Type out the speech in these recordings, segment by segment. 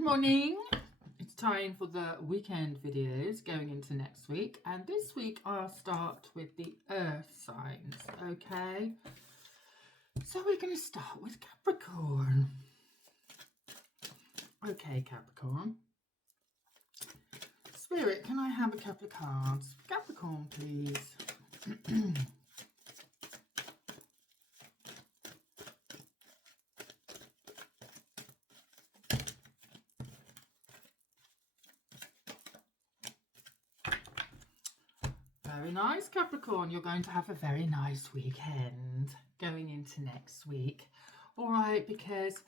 Good morning. It's time for the weekend videos going into next week. And this week I'll start with the earth signs, okay? So we're going to start with Capricorn. Okay, Capricorn. Spirit, can I have a couple of cards? Capricorn, please. Very nice, Capricorn. You're going to have a very nice weekend going into next week. All right, because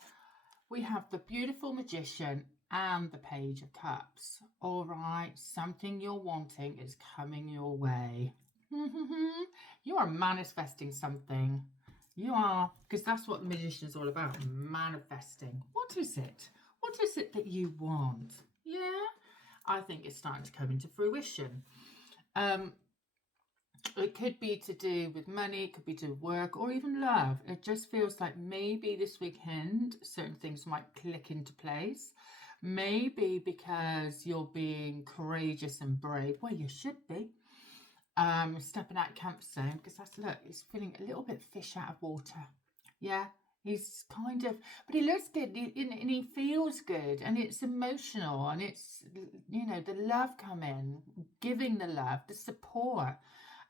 we have the beautiful Magician and the Page of Cups. All right, something you're wanting is coming your way. You are manifesting something. You are, because that's what the Magician is all about, manifesting. What is it? What is it that you want? Yeah, I think it's starting to come into fruition. It could be to do with money, it could be to do with work, or even love. It just feels like maybe this weekend certain things might click into place. Maybe because you're being courageous and brave. Well, you should be. Stepping out of comfort zone, because look, he's feeling a little bit fish out of water. Yeah, he's kind of, but he looks good and he feels good, and it's emotional, and it's, you know, the love coming, giving the love, the support.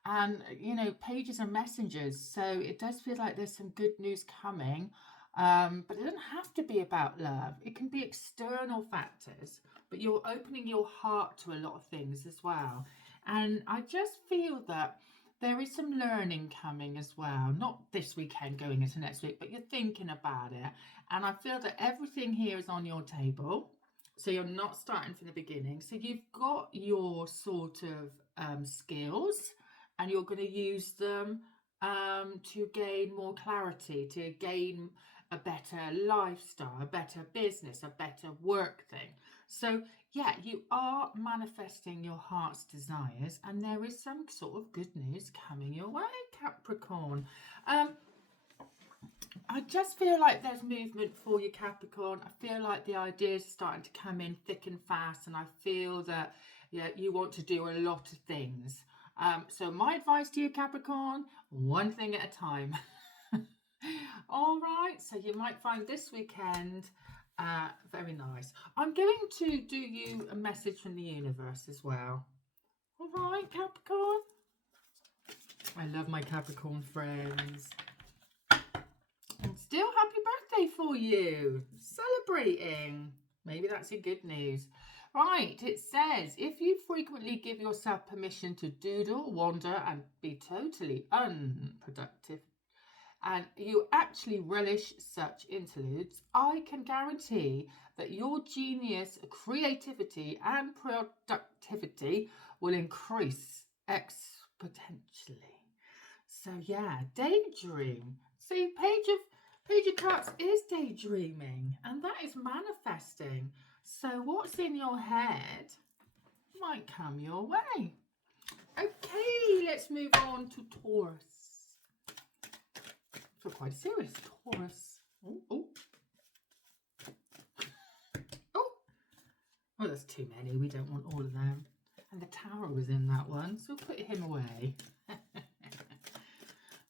And, you know, pages are messengers, so it does feel like there's some good news coming. But it doesn't have to be about love. It can be external factors, but you're opening your heart to a lot of things as well. And I just feel that there is some learning coming as well. Not this weekend going into next week, but you're thinking about it. And I feel that everything here is on your table. So you're not starting from the beginning. So you've got your sort of skills, and you're going to use them to gain more clarity, to gain a better lifestyle, a better business, a better work thing. So yeah, you are manifesting your heart's desires, and there is some sort of good news coming your way, Capricorn. I just feel like there's movement for you, Capricorn. I feel like the ideas are starting to come in thick and fast, and I feel that you want to do a lot of things. So my advice to you, Capricorn, one thing at a time. All right, so you might find this weekend very nice. I'm going to do you a message from the universe as well. All right, Capricorn. I love my Capricorn friends. And still happy birthday for you. Celebrating. Maybe that's your good news. Right, it says, if you frequently give yourself permission to doodle, wander, and be totally unproductive, and you actually relish such interludes, I can guarantee that your genius, creativity, and productivity will increase exponentially. So yeah, daydream. See, Page of Cups is daydreaming, and that is manifesting. So what's in your head might come your way. Okay, let's move on to Taurus. I feel quite serious. Taurus. Oh. Oh, that's too many. We don't want all of them. And the Tower was in that one, so we'll put him away.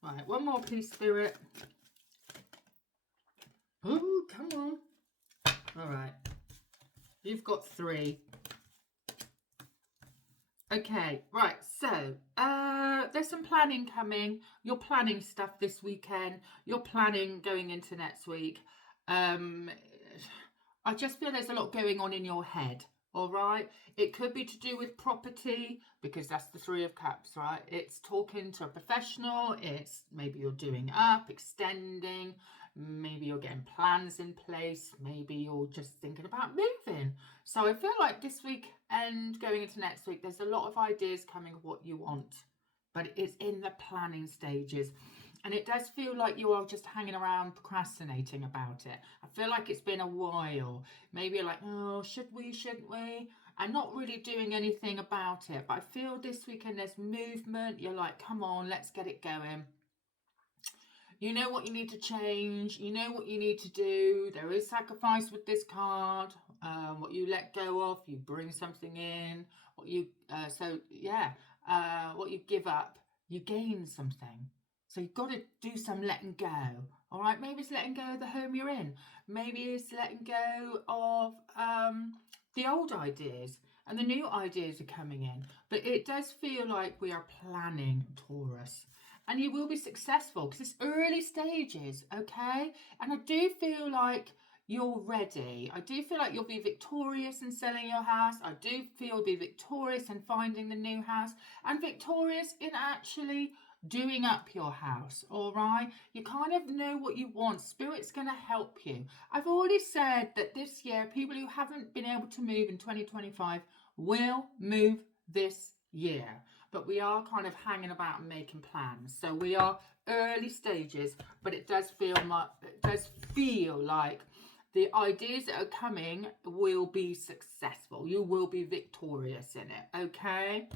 Right, one more, please, Spirit. Oh, come on. All right. You've got 3. Okay, right, so there's some planning coming. You're planning stuff this weekend. You're planning going into next week. I just feel there's a lot going on in your head, all right? It could be to do with property, because that's the 3 of Cups, right? It's talking to a professional. It's maybe you're doing up, extending. Maybe you're getting plans in place. Maybe you're just thinking about moving. So I feel like this week and going into next week, there's a lot of ideas coming of what you want, but it's in the planning stages. And it does feel like you are just hanging around procrastinating about it. I feel like it's been a while. Maybe you're like, oh, shouldn't we? And not really doing anything about it. But I feel this weekend there's movement. You're like, come on, let's get it going. You know what you need to change. You know what you need to do. There is sacrifice with this card. What you let go of, you bring something in. What you what you give up, you gain something. So you've got to do some letting go. All right, maybe it's letting go of the home you're in. Maybe it's letting go of the old ideas, and the new ideas are coming in. But it does feel like we are planning, Taurus. And you will be successful because it's early stages, okay? And I do feel like you're ready. I do feel like you'll be victorious in selling your house. I do feel you'll be victorious in finding the new house, and victorious in actually doing up your house. All right, you kind of know what you want. Spirit's going to help you. I've already said that this year, people who haven't been able to move in 2025 will move this year, but we are kind of hanging about and making plans. So we are early stages, but it does feel like the ideas that are coming will be successful. You will be victorious in it, okay?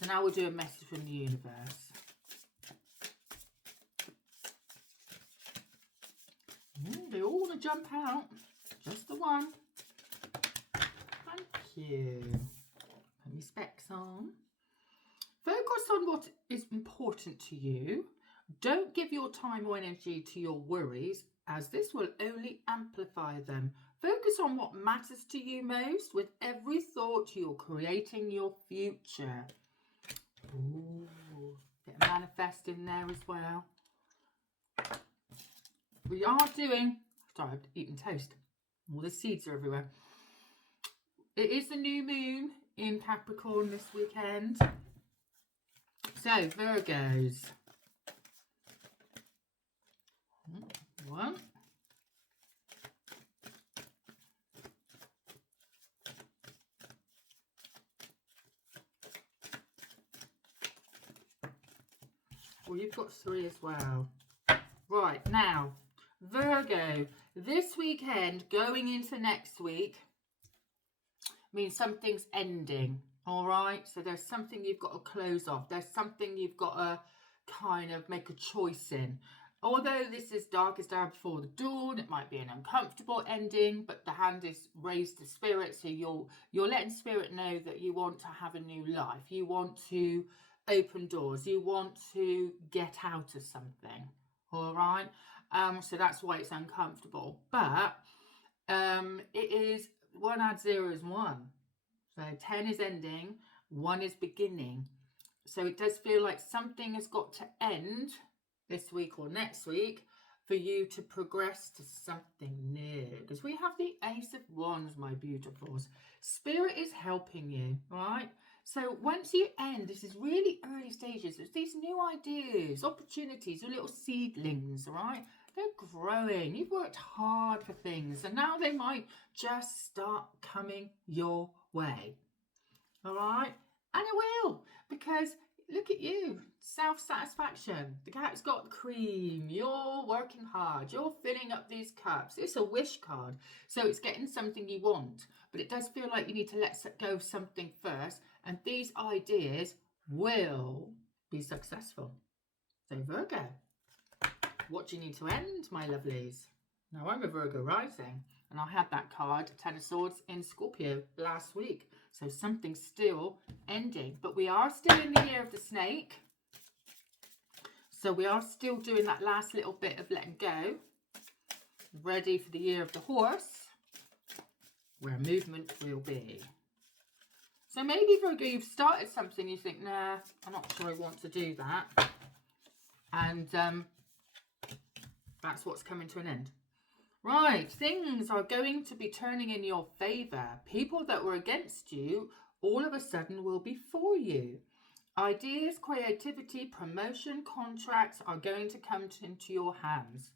So now we'll do a message from the universe. They all want to jump out. Just the one. Thank you. Put my specs on. Focus on what is important to you. Don't give your time or energy to your worries, as this will only amplify them. Focus on what matters to you most. With every thought, you're creating your future. Ooh, bit of manifest in there as well. We are doing... Sorry, I've eaten toast. All the seeds are everywhere. It is the new moon in Capricorn this weekend. So, Virgos. One. Well, you've got 3 as well. Right, now, Virgo, this weekend going into next week means something's ending, all right? So there's something you've got to close off. There's something you've got to kind of make a choice in. Although this is darkest hour before the dawn, it might be an uncomfortable ending, but the hand is raised to spirit, so you're letting spirit know that you want to have a new life. You want to open doors. You want to get out of something, all right? So that's why it's uncomfortable. But it is 1 add 0 is 1. So 10 is ending, 1 is beginning. So it does feel like something has got to end this week or next week for you to progress to something new. Because we have the Ace of Wands, my beautifuls. Spirit is helping you, right? So once you end, this is really early stages. There's these new ideas, opportunities, your little seedlings, right? They're growing. You've worked hard for things, and now they might just start coming your way. All right? And it will, because look at you, self-satisfaction. The cat's got the cream. You're working hard. You're filling up these cups. It's a wish card. So it's getting something you want, but it does feel like you need to let go of something first, and these ideas will be successful. So Virgo, what do you need to end, my lovelies? Now, I'm a Virgo rising, and I had that card, 10 of Swords, in Scorpio last week. So something's still ending. But we are still in the year of the snake. So we are still doing that last little bit of letting go. Ready for the year of the horse, where movement will be. So maybe, Virgo, you've started something, you think, nah, I'm not sure I want to do that. And that's what's coming to an end. Right, things are going to be turning in your favour. People that were against you, all of a sudden will be for you. Ideas, creativity, promotion, contracts are going to come into your hands.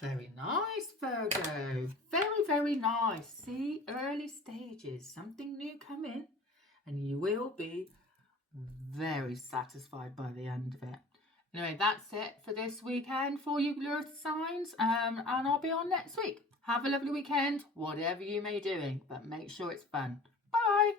Very nice, Virgo. Very, very nice. See, early stages, something new coming, and you will be very satisfied by the end of it. Anyway, that's it for this weekend for you, Earth signs, and I'll be on next week. Have a lovely weekend, whatever you may be doing, but make sure it's fun. Bye!